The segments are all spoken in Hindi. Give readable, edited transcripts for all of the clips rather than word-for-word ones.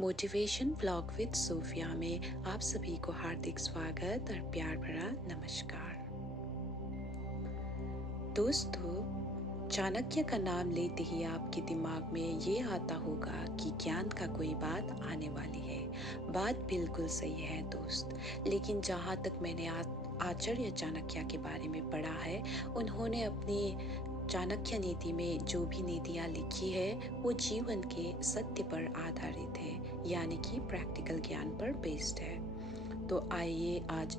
मोटिवेशन ब्लॉग विद सोफिया में आप सभी को हार्दिक स्वागत और प्यार भरा नमस्कार। दोस्तों, चाणक्य का नाम लेते ही आपके दिमाग में ये आता होगा कि ज्ञान का कोई बात आने वाली है। बात बिल्कुल सही है दोस्त, लेकिन जहाँ तक मैंने आचार्य चाणक्य के बारे में पढ़ा है, उन्होंने अपनी चाणक्य नीति में जो भी नीतियाँ लिखी है वो जीवन के सत्य पर आधारित है, यानी कि प्रैक्टिकल ज्ञान पर बेस्ड है। तो आइए आज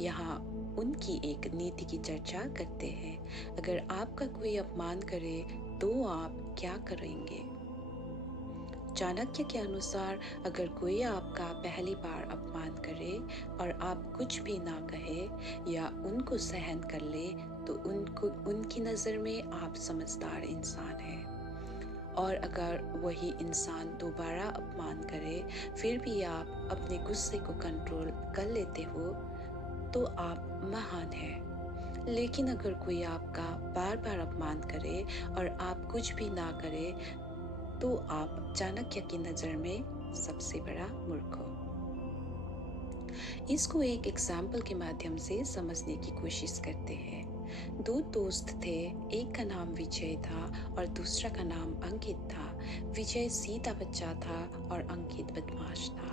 यहाँ उनकी एक नीति की चर्चा करते हैं। अगर आपका कोई अपमान करे तो आप क्या करेंगे? चाणक्य के अनुसार अगर कोई आपका पहली बार अपमान करे और आप कुछ भी ना कहे या उनको सहन कर ले तो उनकी नज़र में आप समझदार इंसान हैं। और अगर वही इंसान दोबारा अपमान करे फिर भी आप अपने गुस्से को कंट्रोल कर लेते हो तो आप महान हैं। लेकिन अगर कोई आपका बार बार अपमान करे और आप कुछ भी ना करे तो आप चाणक्य की नज़र में सबसे बड़ा मूर्ख हो। इसको एक एग्जाम्पल के माध्यम से समझने की कोशिश करते हैं। दो दोस्त थे, एक का नाम विजय था और दूसरा का नाम अंकित था। विजय सीधा बच्चा था और अंकित बदमाश था।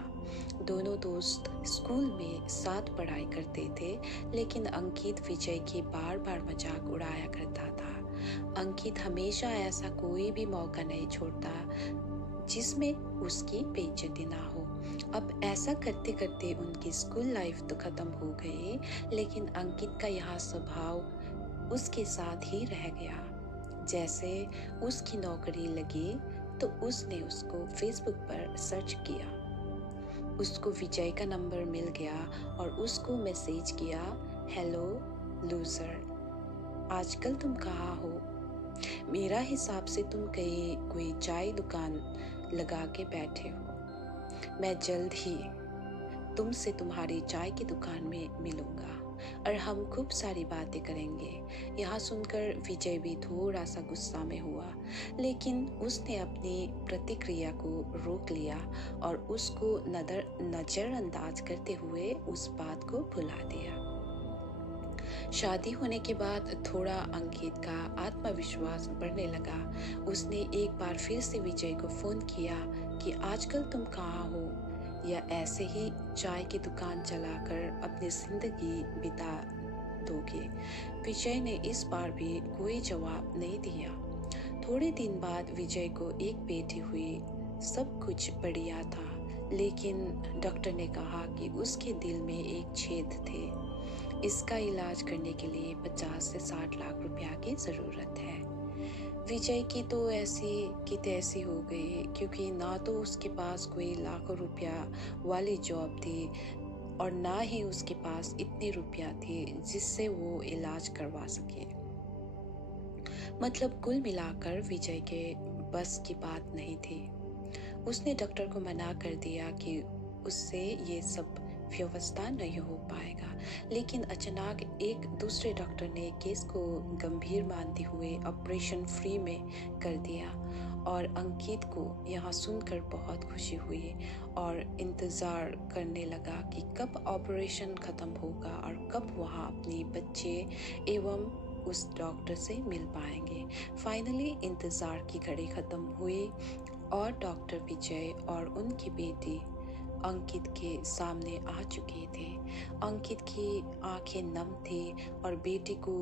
दोनों दोस्त स्कूल में साथ पढ़ाई करते थे, लेकिन अंकित विजय की बार बार मजाक उड़ाया करता था। अंकित हमेशा ऐसा कोई भी मौका नहीं छोड़ता जिसमें उसकी बेइज्जती ना हो। अब ऐसा करते करते उनकी स्कूल लाइफ तो खत्म हो गई, लेकिन अंकित का यह स्वभाव उसके साथ ही रह गया। जैसे उसकी नौकरी लगी तो उसने उसको फेसबुक पर सर्च किया। उसको विजय का नंबर मिल गया और उसको मैसेज किया, हेलो लूजर, आजकल तुम कहाँ हो? मेरा हिसाब से तुम कहीं कोई चाय दुकान लगा के बैठे हो। मैं जल्द ही तुमसे तुम्हारी चाय की दुकान में मिलूंगा और हम खूब सारी बातें करेंगे। यहाँ सुनकर विजय भी थोड़ा सा गुस्सा में हुआ, लेकिन उसने अपनी प्रतिक्रिया को रोक लिया और उसको नजरअंदाज करते हुए उस बात को भुला दिया। शादी होने के बाद थोड़ा अंकित का आत्मविश्वास बढ़ने लगा। उसने एक बार फिर से विजय को फोन किया कि आजकल तुम कहाँ हो, या ऐसे ही चाय की दुकान चलाकर अपनी जिंदगी बिता दोगे? विजय ने इस बार भी कोई जवाब नहीं दिया। थोड़े दिन बाद विजय को एक बेटी हुई। सब कुछ बढ़िया था, लेकिन डॉक्टर ने कहा कि उसके दिल में एक छेद थे। इसका इलाज करने के लिए 50 से 60 लाख रुपया की ज़रूरत है। विजय की तो ऐसी की तैसी हो गई, क्योंकि ना तो उसके पास कोई लाखों रुपया वाली जॉब थी और ना ही उसके पास इतने रुपया थे जिससे वो इलाज करवा सके। मतलब कुल मिलाकर विजय के बस की बात नहीं थी। उसने डॉक्टर को मना कर दिया कि उससे ये सब व्यवस्था नहीं हो पाएगा। लेकिन अचानक एक दूसरे डॉक्टर ने केस को गंभीर मानते हुए ऑपरेशन फ्री में कर दिया और अंकित को यह सुनकर बहुत खुशी हुई और इंतज़ार करने लगा कि कब ऑपरेशन ख़त्म होगा और कब वह अपने बच्चे एवं उस डॉक्टर से मिल पाएंगे। फाइनली इंतज़ार की घड़ी ख़त्म हुई और डॉक्टर विजय और उनकी बेटी अंकित के सामने आ चुके थे। अंकित की आंखें नम थी और बेटी को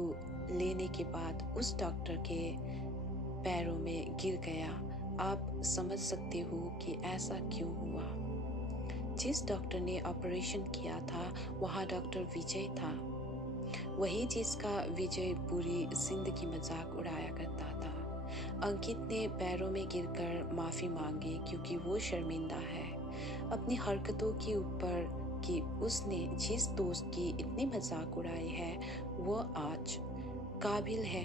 लेने के बाद उस डॉक्टर के पैरों में गिर गया। आप समझ सकते हो कि ऐसा क्यों हुआ। जिस डॉक्टर ने ऑपरेशन किया था वहाँ डॉक्टर विजय था, वही जिसका विजय पूरी जिंदगी मजाक उड़ाया करता था। अंकित ने पैरों में गिरकर माफ़ी मांगी क्योंकि वो शर्मिंदा है अपनी हरकतों के ऊपर कि उसने जिस दोस्त की इतनी मजाक उड़ाई है वो आज काबिल है।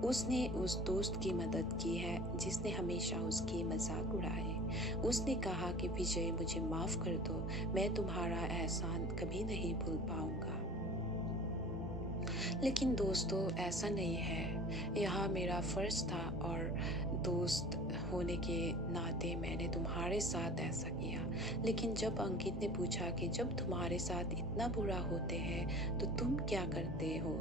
उसने उस दोस्त की मदद की है जिसने हमेशा उसकी मजाक उड़ाए। उसने कहा कि विजय मुझे माफ़ कर दो, मैं तुम्हारा एहसान कभी नहीं भूल पाऊंगा। लेकिन दोस्तों ऐसा नहीं है, यहाँ मेरा फ़र्ज़ था और दोस्त होने के नाते मैंने तुम्हारे साथ ऐसा किया। लेकिन जब अंकित ने पूछा कि जब तुम्हारे साथ इतना बुरा होते हैं तो तुम क्या करते हो,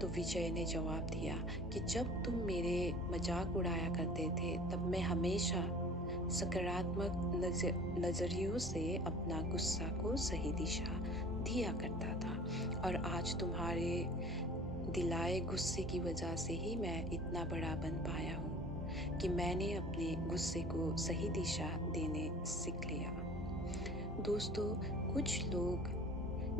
तो विजय ने जवाब दिया कि जब तुम मेरे मजाक उड़ाया करते थे तब मैं हमेशा सकारात्मक नज़रियों से अपना गुस्सा को सही दिशा दिया करता था, और आज तुम्हारे दिलाए गुस्से की वजह से ही मैं इतना बड़ा बन पाया हूँ कि मैंने अपने गुस्से को सही दिशा देने सीख लिया। दोस्तों, कुछ लोग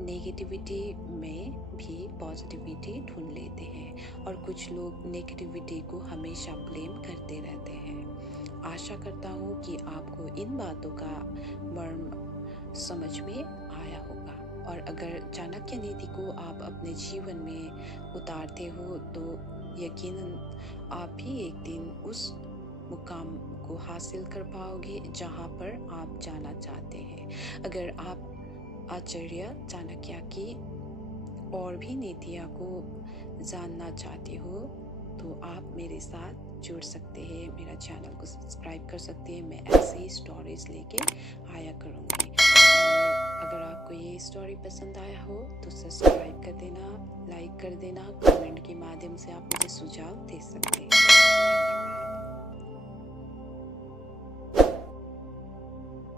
नेगेटिविटी में भी पॉजिटिविटी ढूंढ लेते हैं और कुछ लोग नेगेटिविटी को हमेशा ब्लेम करते रहते हैं। आशा करता हूँ कि आपको इन बातों का मर्म समझ में आया होगा, और अगर चाणक्य नीति को आप अपने जीवन में उतारते हो तो यकीनन आप भी एक दिन उस मुकाम को हासिल कर पाओगे जहाँ पर आप जाना चाहते हैं। अगर आप आचार्य चाणक्य की और भी नीतियों को जानना चाहते हो तो आप मेरे साथ जुड़ सकते हैं, मेरा चैनल को सब्सक्राइब कर सकते हैं। मैं ऐसे ही स्टोरीज लेके आया करूँगी, और अगर आपको ये स्टोरी पसंद आया हो तो सब्सक्राइब कर देना, लाइक कर देना, कमेंट के माध्यम से आप मुझे सुझाव दे सकते हैं।